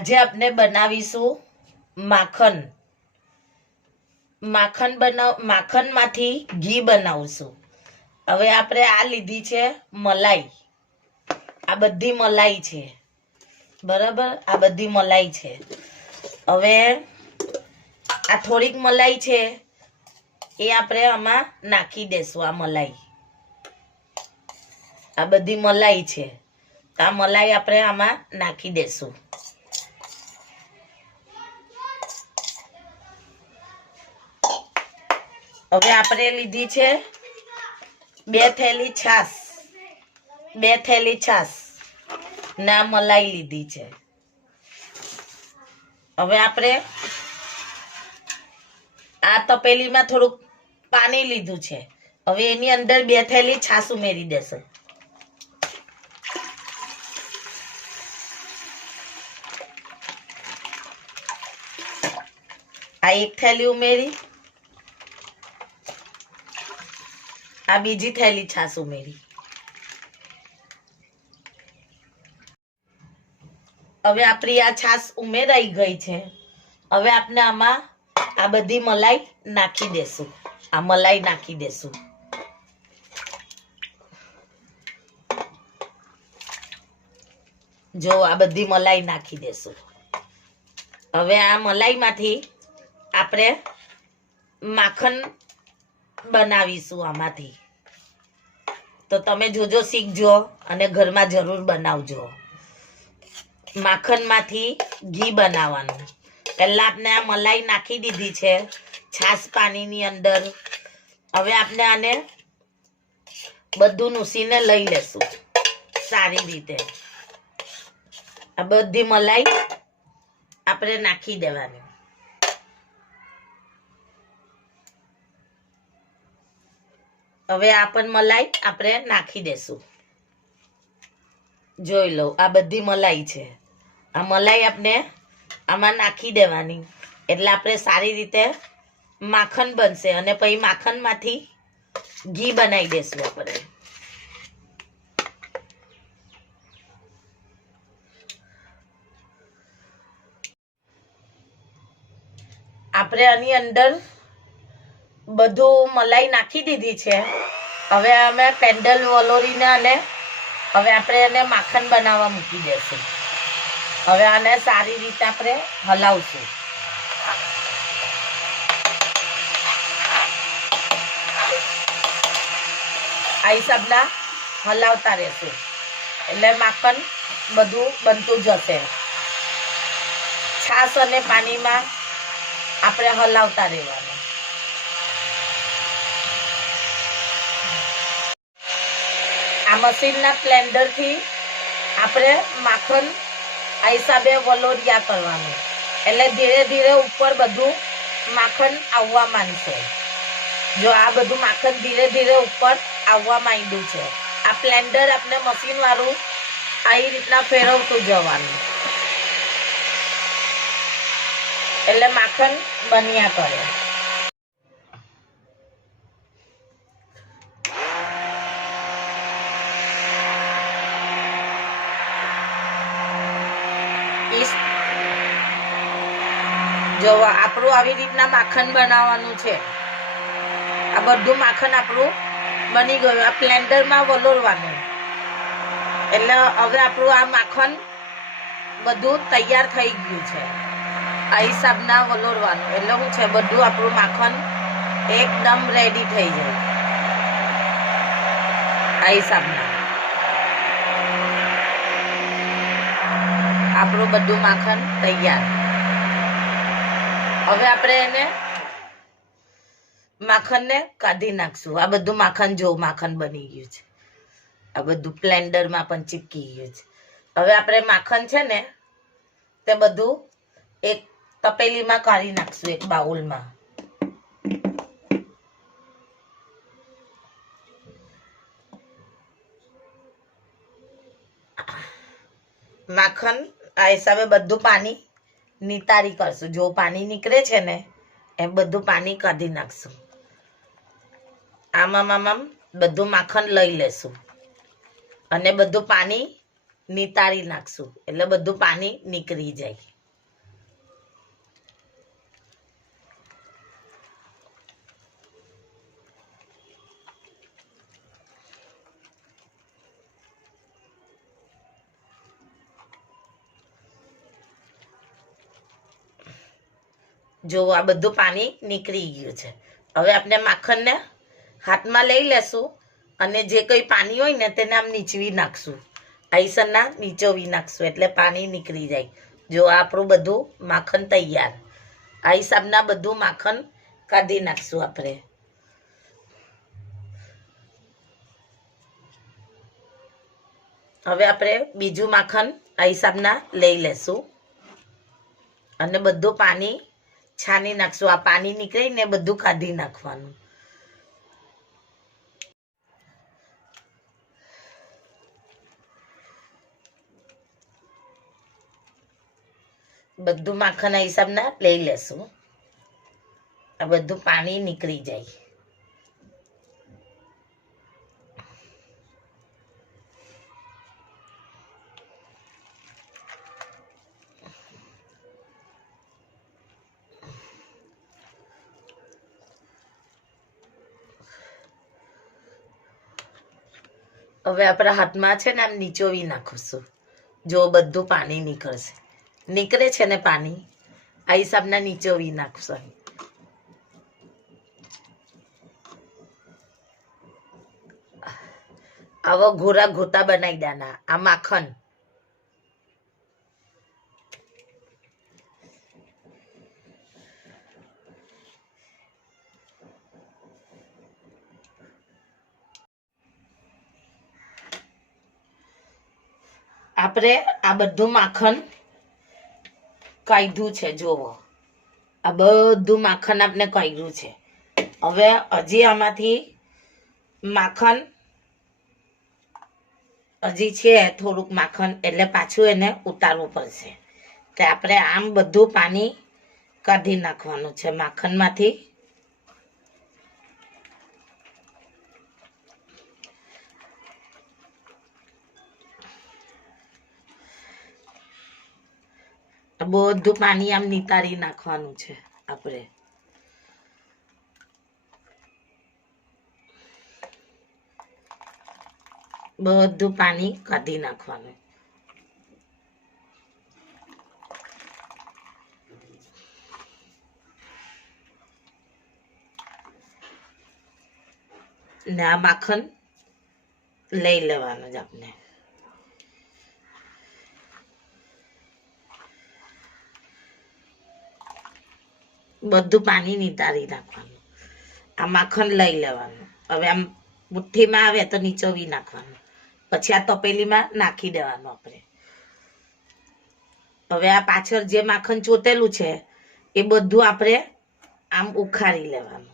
આજે આપણે બનાવીશું માખણ માખણમાંથી ઘી બનાવશું। હવે આપણે આ લીધી છે મલાઈ, આ બધી મલાઈ છે, બરાબર, આ બધી મલાઈ છે। હવે આ થોડીક મલાઈ છે એ આપણે આમાં નાખી દેશું। આ મલાઈ, આ બધી મલાઈ છે, આ મલાઈ આપણે આમાં નાખી દેશું। હવે આપણે લીધી છે 2 થેલી છાશ, 2 થેલી છાશ ના મલાઈ લીધી છે। હવે આપણે આ તપેલીમાં થોડુંક પાણી લીધું છે, હવે એની અંદર 2 થેલી છાશ ઉમેરી દેશે। આ 1 થેલી ઉમેરી, આ બીજી થેલી છાશ ઉમેરી। હવે આપણી આ છાશ ઉમેરાઈ ગઈ છે। હવે આપણે આમાં આ બધી મલાઈ નાખી દેશું, આ મલાઈ નાખી દેશું। જો આ બધી મલાઈ નાખી દેશું। હવે આ મલાઈમાંથી આપણે માખણ બનાવીશું આમાંથી। તો તમે જોજો, શીખજો અને ઘરમાં જરૂર બનાવજો। માખણમાંથી ઘી બનાવવાનું। પહેલા આપણે આ મલાઈ નાખી દીધી છે છાશ પાણીની અંદર। હવે આપણે આને બધું નૂસીને લઈ લેશું સારી રીતે। આ બધી મલાઈ આપણે નાખી દેવાની। હવે આ પણ મલાઈ આપણે નાખી દેશું। જોઈ લો, આ બધી મલાઈ છે, આ મલાઈ આપણે આમાં નાખી દેવાની, એટલે આપણે સારી રીતે માખણ બનશે। અને પછી માખણમાંથી ઘી બનાવી દેશું આપણે। આપણે આની અંદર બધું મલાઈ નાખી દીધી છે। હવે અમે પેન્ડલ વલોરીને અને હવે આપણે એને માખણ બનાવવા મૂકી દેશું। હવે આને સારી રીતે આપણે હલાવશું। આ હિસાબના હલાવતા રહેશું એટલે માખણ બધું બનતું જશે। છાશ અને પાણીમાં આપણે હલાવતા રહેવાનું। આ મશીનના બ્લેન્ડરથી આપણે માખણ આ હિસાબે વલોરિયા કરવાનું, એટલે ધીરે ધીરે ઉપર બધું માખણ આવવા માંડશે। જો આ બધું માખણ ધીરે ધીરે ઉપર આવવા માંડ્યું છે। આ બ્લેન્ડર આપણે મશીન વાળું આવી રીતના ફેરવતું જવાનું, એટલે માખણ બન્યા કરે। જો આપણું આવી રીતના માખણ બનાવવાનું છે। આ બધું માખણ આપણું બની ગયું। આ બ્લેન્ડરમાં વલોરવાનું, એટલે હવે આપણું આ માખણ બધું તૈયાર થઈ ગયું છે। આ હિસાબના વલોરવાનું, એટલે શું છે, બધું આપણું માખણ એકદમ રેડી થઈ જાય। આ હિસાબના આપણું બધું માખણ તૈયાર। હવે આપણે એને માખણને કાઢી નાખશું। આ બધું માખણ, જો માખણ બની ગયું છે, આ બધું બ્લેન્ડરમાં પણ ચીપકી ગયું છે। હવે આપણે માખણ છે ને તે બધું એક તપેલીમાં કાઢી નાખશું, એક બાઉલમાં। માખણ આ હિસાબે બધું પાણી નિતારી કરશું। જો પાણી નીકળે છે ને એમ બધું પાણી કાઢી નાખશું। આમાં બધું માખણ લઈ લેશું અને બધું પાણી નિતારી નાખશું, એટલે બધું પાણી નીકળી જાય। જો આ બધું પાણી નીકળી ગયું છે. હવે આપણે માખણને હાથમાં લઈ લેશું અને જે કંઈ પાણી હોય ને તેને આમ નીચવી નાખશું, આઈસરના નીચોવી નાખશું એટલે પાણી નીકળી જાય. જો આપણું બધું માખણ તૈયાર. આ હિસાબના બધું માખણ કાઢી નાખશું આપણે. હવે આપણે બીજું માખણ આ હિસાબના લઈ લેશું અને બધું પાણી છાની નાખશું. આ પાણી નીકળીને બધું કાઢી નાખવાનું. બધું માખણ આ હિસાબના લઈ લેશું. આ બધું પાણી નીકળી જાય. હવે આપણા હાથમાં છે ને આમ નીચોવી નાખીશું. જો બધું પાણી નીકળશે, નીકળે છે ને પાણી, આ હિસાબના નીચોવી નાખશું. આવા ઘોરા ઘોટા બનાવી દેના. આ માખણ આપણે આ બધું માખણ કાઢ્યું છે. જોવો આ બધું માખણ આપણે કાઢ્યું છે. હવે હજી આમાંથી માખણ હજી છે થોડુંક માખણ, એટલે પાછું એને ઉતારવું પડશે. તો આપણે આમ બધું પાણી કાઢી નાખવાનું છે માખણમાંથી. બધું પાણી આમ નિતારી નાખવાનું છે આપણે. બધું પાણી કાઢી નાખવાનું. ને આ માખણ લઈ લેવાનું જ આપણે. બધું પાણી નિતારી નાખવાનું. આ માખણ લઈ લેવાનું. હવે આમ મુઠ્ઠીમાં આવે તો નીચોવી નાખવાનું. પછી આ તપેલીમાં નાખી દેવાનું આપણે. હવે આ પાછળ જે માખણ ચોટેલું છે એ બધું આપણે આમ ઉખાડી લેવાનું.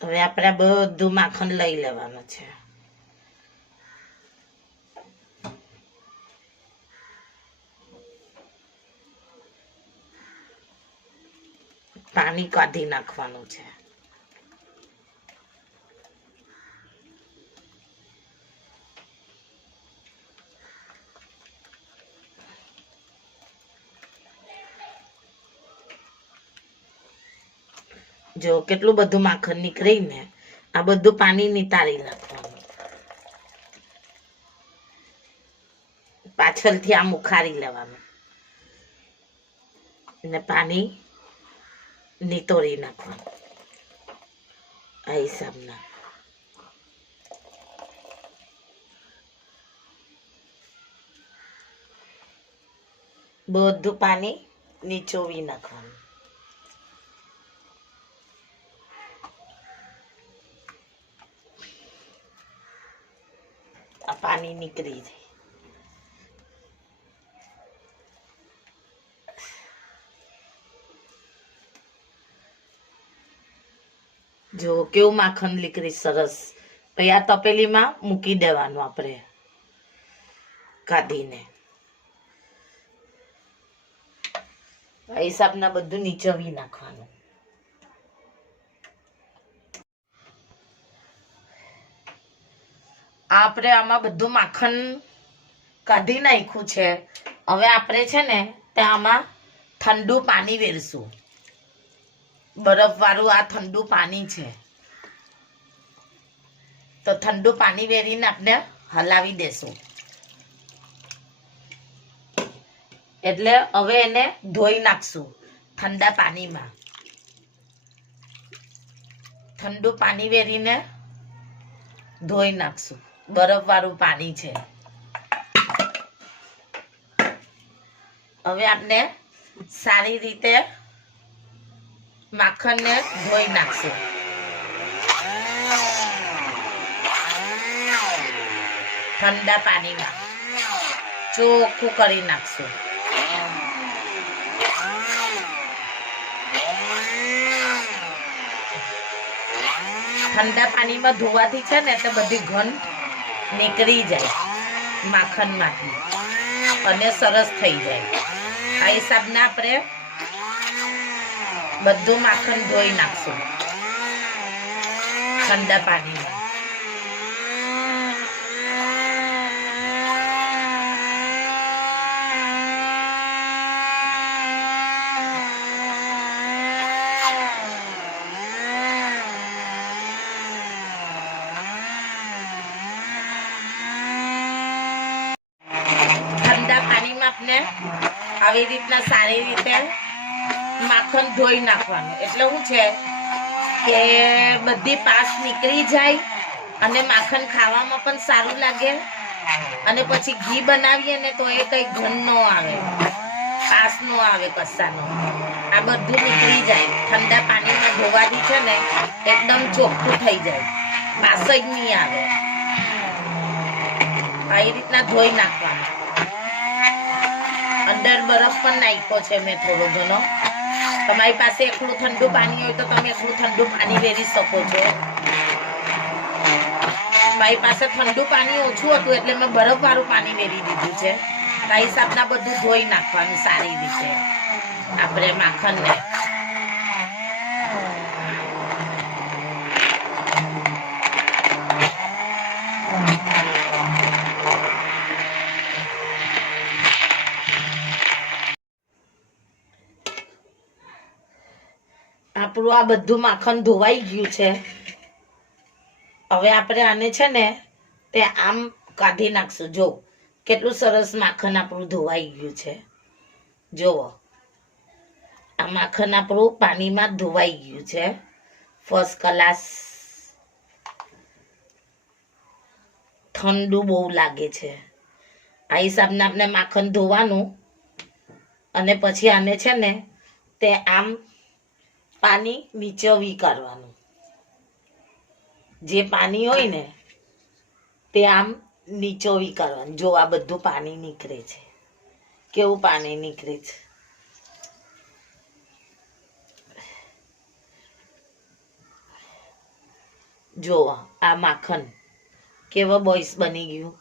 હવે આપણે બધું માખણ લઈ લેવાનું છે. પાણી કાઢી નાખવાનું છે. જો કેટલું બધું માખણ નીકળી ને, આ બધું પાણી નિતારી નાખવાનું. પાછળથી આમ ઉખાડી લેવાનું ને પાણી નિતોરી નાખવાનું આ હિસાબના. બધું પાણી નીચોવી નાખવાનું. આ પાણી નીકળી જાય. જો કેવું માખણ નીકળી સરસ. પછી આ તપેલીમાં મૂકી દેવાનું આપણે કાઢીને. આ હિસાબના બધું નીચોવી નાખવાનું. આપણે આમાં બધું માખણ કાઢી નાખ્યું છે. હવે આપણે છે ને ત્યાં આમાં ઠંડુ પાણી વેરશું. બરફવાળું આ ઠંડુ પાણી છે. તો ઠંડુ પાણી વેરીને આપણે હલાવી દેશું. એટલે હવે એને ધોઈ નાખશું ઠંડા પાણીમાં. ઠંડુ પાણી વેરીને ધોઈ નાખશું. બરફવાળું પાણી છે. હવે આપણે સારી રીતે માખણને ધોઈ નાખશું. ઠંડા પાણીમાં ચોખ્ખું કરી નાખશું. ઠંડા પાણીમાં ધોવાથી છે ને તો બધી ગંધ નીકળી જાય માખણમાંથી અને સરસ થઈ જાય. આ હિસાબને આપણે બધું માખણ ધોઈ નાખશું ઠંડા પાણીમાં. આપણે આવી રીતના સારી રીતે માખણ ધોઈ નાખવાનું. એટલે શું છે કે બધી પાસ નીકળી જાય અને માખણ ખાવામાં પણ સારું લાગે. અને પછી ઘી બનાવીએ ને તો એ કઈ ઘન નો આવે, પાસ નો આવે કશાનો. આ બધું નીકળી જાય. ઠંડા પાણીમાં ધોવાથી છે ને એકદમ ચોખ્ખું થઈ જાય, પાસ જ નહીં આવે. આવી રીતના ધોઈ નાખવાનું. અંદર બરફ પણ નાખ્યો છે મેં થોડો ઘણો. તમારી પાસે એકલું ઠંડુ પાણી હોય તો તમે એકલું ઠંડુ પાણી વેરી શકો છો. મારી પાસે ઠંડુ પાણી ઓછું હતું એટલે મેં બરફવાળું પાણી વેરી દીધું છે. આ હિસાબના બધું ધોઈ નાખવાનું સારી રીતે આપણે માખણને. આપણું આ બધું માખણ ધોવાઈ ગયું છે. હવે આપણે આને છે ને તે આમ કાઢી નાખશું. જો કેટલું સરસ માખણ આપણું ધોવાઈ ગયું છે. જોવો આ માખણ આપણું પાણીમાં ધોવાઈ ગયું છે ફર્સ્ટ ક્લાસ. ઠંડુ બહુ લાગે છે. આ હિસાબને આપણે માખણ ધોવાનું અને પછી આને છે ને તે આમ પાણી નીચોવી કાઢવાનું. જે પાણી હોય ને તે આમ નીચોવી કાઢવાનું. જો આ બધું પાણી નીકળે છે, કેવું પાણી નીકળે છે. જો આ માખણ કેવો બોઈસ બની ગયું.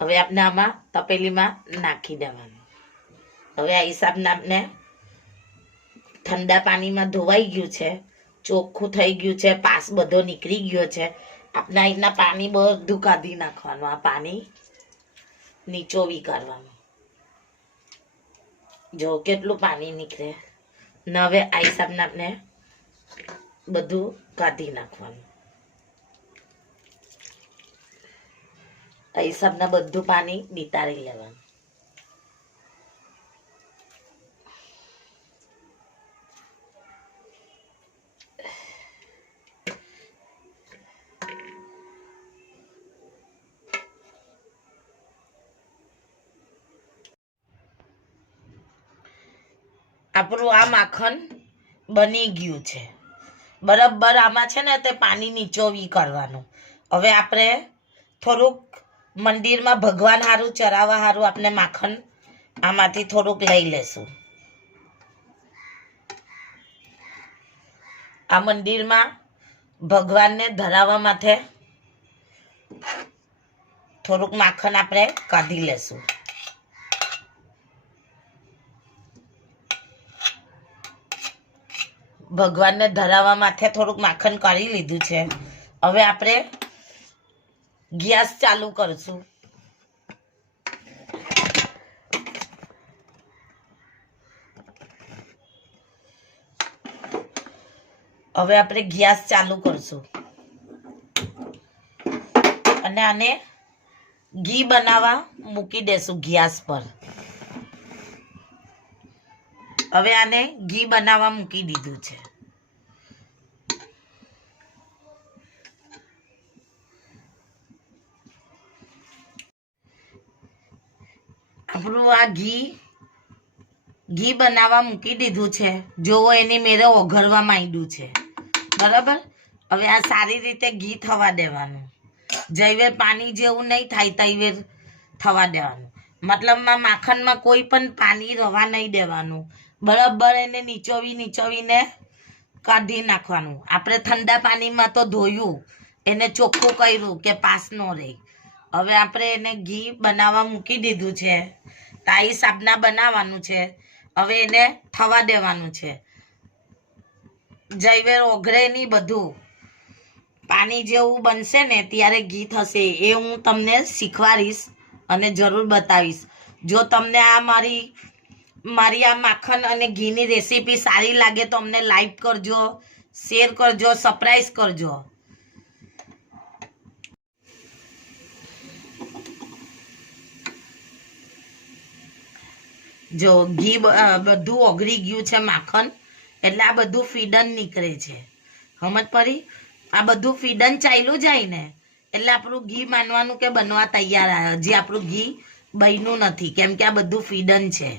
હવે આપણે આમાં તપેલીમાં નાખી દેવાનું. હવે આ હિસાબના આપણે ઠંડા પાણીમાં ધોવાઈ ગયું છે, ચોખ્ખું થઈ ગયું છે, પાસ બધો નીકળી ગયો છે. આપણે અહીંના પાણી બધું કાઢી નાખવાનું. આ પાણી નીચોવી કાઢવાનું. જો કેટલું પાણી નીકળે ને. હવે આ હિસાબને આપણે બધું કાઢી નાખવાનું. આ હિસાબના બધું પાણી નિતારી લેવાનું. આપણું આ માખણ બની ગયું છે બરાબર. આમાં છે ને તે પાણી નીચોવી કરવાનું. હવે આપણે થોડુંક મંદિરમાં ભગવાન હારું ચરાવવા હારું આપણે માખણ આમાંથી થોડુંક લઈ લેશું. આ મંદિરમાં ભગવાનને ધરાવવા માટે થોડુંક માખણ આપણે કાઢી લેશું. ભગવાનને ધરાવવા માટે થોડુંક માખણ કાઢી લીધું છે. હવે આપણે ગેસ ચાલુ કરશું. હવે આપણે ગેસ ચાલુ કરશું અને આને ઘી બનાવવા મૂકી દેશું ગેસ પર. હવે આને ઘી બનાવવા મૂકી દીધું છે. આપણું આ ઘી બનાવવા મૂકી દીધું છે. જોવો એની મેરે ઓગળવા માંડ્યું છે. બરાબર. હવે આ સારી રીતે ઘી થવા દેવાનું. જયવેર પાણી જેવું નહીં થાય તૈવેર થવા દેવાનું. મતલબમાં માખણમાં કોઈ પણ પાણી રવા નહીં દેવાનું. બરાબર એને નીચોવીને કાઢી નાખવાનું. આપણે ઠંડા પાણીમાં તો ધોયું, એને ચોખ્ખું કર્યું કે પાસ ન રહે. હવે આપણે એને ઘી બનાવવા મૂકી દીધું છે. તાઈ સાબના બનાવવાનું છે. હવે એને થવા દેવાનું છે. જયવેર ઓગળે નહીં, બધું પાણી જેવું બનશે ને ત્યારે ઘી થશે. એ હું તમને શીખવાડીશ અને જરૂર બતાવીશ. જો તમને આ મારી આ માખણ અને ઘીની રેસીપી સારી લાગે તો અમને લાઈક કરજો, શેર કરજો, સબસ્ક્રાઇબ કરજો. જો ઘી બધું ઓગળી ગયું છે માખણ, એટલે આ બધું ફીડન નીકળે છે. સમજ પડી? આ બધું ફીડન ચાલ્યું જાય ને એટલે આપણું ઘી માનવાનું કે બનવા તૈયાર. હજી આપણું ઘી બન્યું નથી, કેમ કે આ બધું ફીડન છે.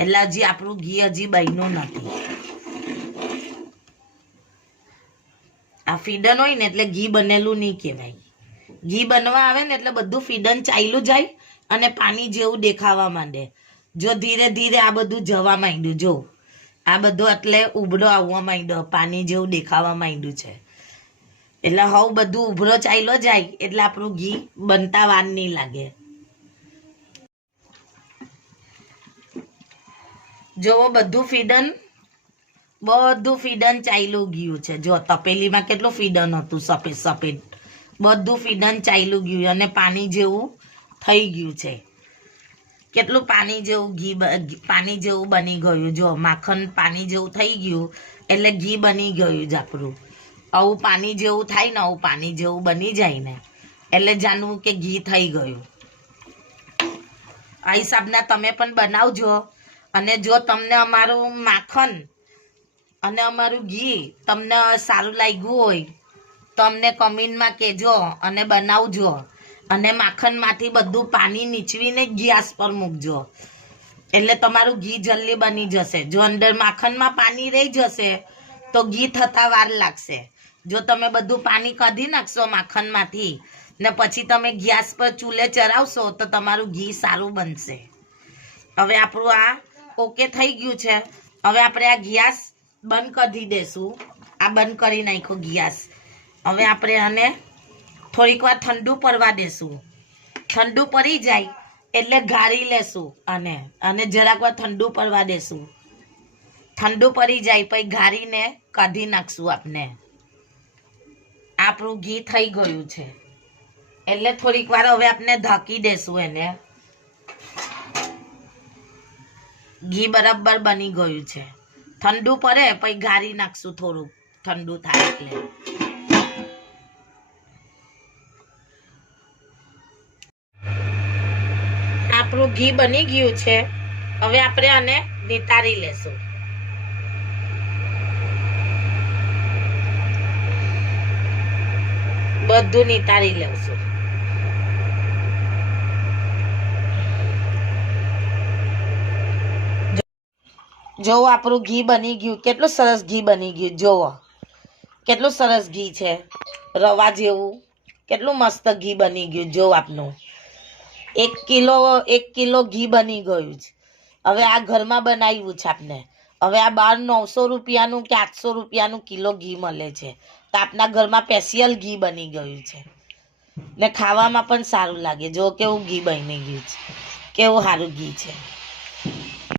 એટલે હજી આપણું ઘી હજી બન્યું નથી. આ ફીડન હોય ને એટલે ઘી બનેલું નહીં કહેવાય. ઘી બનવા આવે ને એટલે બધું ફીડન ચાલ્યું જાય અને પાણી જેવું દેખાવા માંડે. જો ધીરે ધીરે આ બધું જવા માંડ્યું. જો આ બધું એટલે ઉભરો આવવા માંડ્યો, પાણી જેવું દેખાવા માંડ્યું છે. એટલે હવે બધું ઉભરો ચાલ્યો જાય એટલે આપણું ઘી બનતા વાર નહીં લાગે. જો બધું ફીડન ચાલ્યું ગયું છે. જો તપેલીમાં કેટલું ફીડન હતું, સફેદ સફેદ, બધું ફીડન ચાલ્યું ગયું અને પાણી જેવું થઈ ગયું છે. કેટલું પાણી જેવું બની ગયું. જો માખણ પાણી જેવું થઈ ગયું એટલે ઘી બની ગયું જ આપણું. આવું પાણી જેવું થાય ને, આવું પાણી જેવું બની જાય ને એટલે જાણવું કે ઘી થઈ ગયું. આ હિસાબના તમે પણ બનાવજો. અને જો તમને અમારું માખણ અને અમારું ઘી તમને સારું લાગ્યું હોય તો અમને કમેન્ટમાં કહેજો અને બનાવજો. અને માખણમાંથી બધું પાણી નીચવીને ગેસ પર મૂકજો એટલે તમારું ઘી જલ્દી બની જશે. જો અંદર માખણમાં પાણી રહી જશે તો ઘી થતા વાર લાગશે. જો તમે બધું પાણી કાઢી નાખશો માખણમાંથી ને પછી તમે ગેસ પર ચૂલે ચરાવશો તો તમારું ઘી સારું બનશે. હવે આપણું આ ઓકે થઈ ગયું છે. હવે આપણે આ ગેસ બંધ કરી દઈશું. આ બંધ કરી નાખ્યો ગેસ. હવે આપણે આને થોડીક વાર ઠંડુ પડવા દેશું. ઠંડુ પડી જાય એટલે ગાળી લેશું અને જરાક વાર ઠંડુ પડવા દેશું. ઠંડુ પડી જાય પછી ગાળીને કાઢી નાખશું. આપણે આપણું ઘી થઈ ગયું છે એટલે થોડીક વાર હવે આપણે ઢાંકી દેશું એને. ઘી બરાબર બની ગયું છે. ઠંડુ પડે પછી ગાળી નાખશું. થોડુંક ઠંડુ થાય એટલે આપણું ઘી બની ગયું છે. હવે આપણે આને નિતારી લેશું. બધું નિતારી લેશું. જોવો આપણું ઘી બની ગયું. કેટલું સરસ ઘી બની ગયું. જોવો કેટલું સરસ ઘી છે, રવા જેવું. કેટલું મસ્ત ઘી બની ગયું. જો આપનું 1 કિલો ઘી બની ગયું છે. હવે આ ઘરમાં બનાવ્યું છે આપણે. હવે આ બહાર 900 રૂપિયાનું કે 800 રૂપિયાનું કિલો ઘી મળે છે. તો આપના ઘરમાં સ્પેશિયલ ઘી બની ગયું છે ને ખાવામાં પણ સારું લાગે. જો કેવું ઘી બની ગયું છે, કેવું સારું ઘી છે.